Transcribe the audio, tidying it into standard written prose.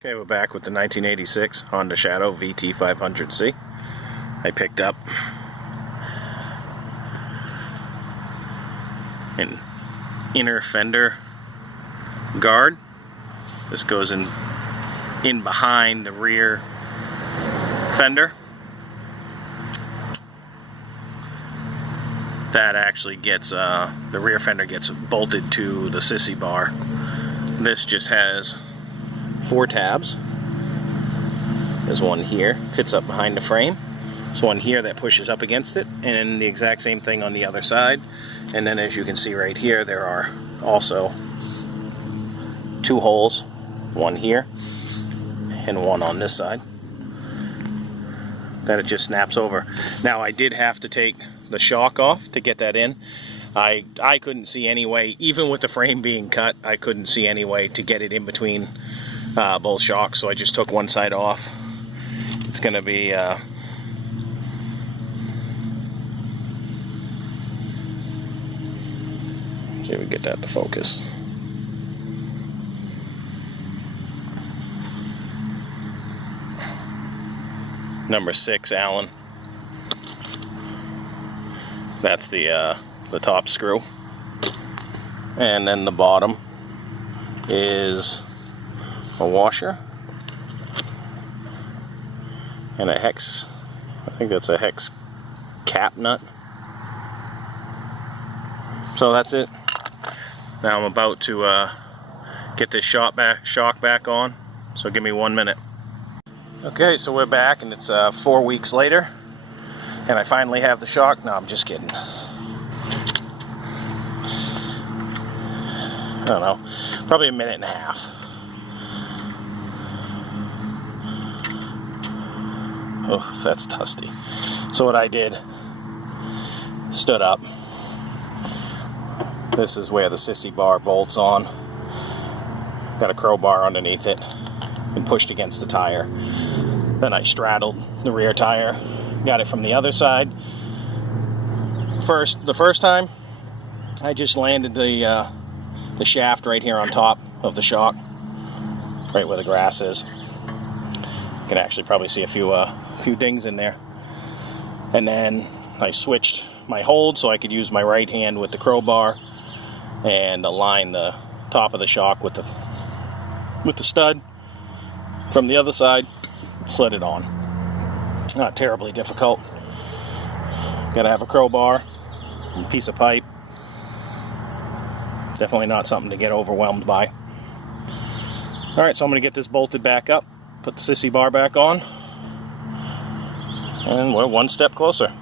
Okay, we're back with the 1986 Honda Shadow VT500C. I picked up an inner fender guard. This goes in behind the rear fender. That actually gets, the rear fender gets bolted to the sissy bar. This just has 4 tabs. There's one here, fits up behind the frame. There's one here that pushes up against it, and the exact same thing on the other side. And then as you can see right here, there are also 2 holes, one here and one on this side, that it just snaps over. Now I did have to take the shock off to get that in. I couldn't see any way, even with the frame being cut, I couldn't see any way to get it in between both shocks, so I just took one side off. It's going to be see if we get that to focus. Number 6 Allen. That's the top screw, and then the bottom is a washer and a hex. I think that's a hex cap nut. So that's it. Now I'm about to get this shock back on. So give me 1 minute. Okay, so we're back, and it's 4 weeks later, and I finally have the shock. No, I'm just kidding. I don't know, probably a minute and a half. Oh, that's dusty. So what I did, stood up. This is where the sissy bar bolts on. Got a crowbar underneath it and pushed against the tire. Then I straddled the rear tire, got it from the other side. The first time, I just landed the shaft right here on top of the shock, right where the grass is. You can actually probably see a few dings in there. And then I switched my hold so I could use my right hand with the crowbar and align the top of the shock with the stud from the other side. Slid it on. Not terribly difficult. Gotta have a crowbar and a piece of pipe. Definitely not something to get overwhelmed by. Alright, so I'm going to get this bolted back up, put the sissy bar back on, and we're one step closer.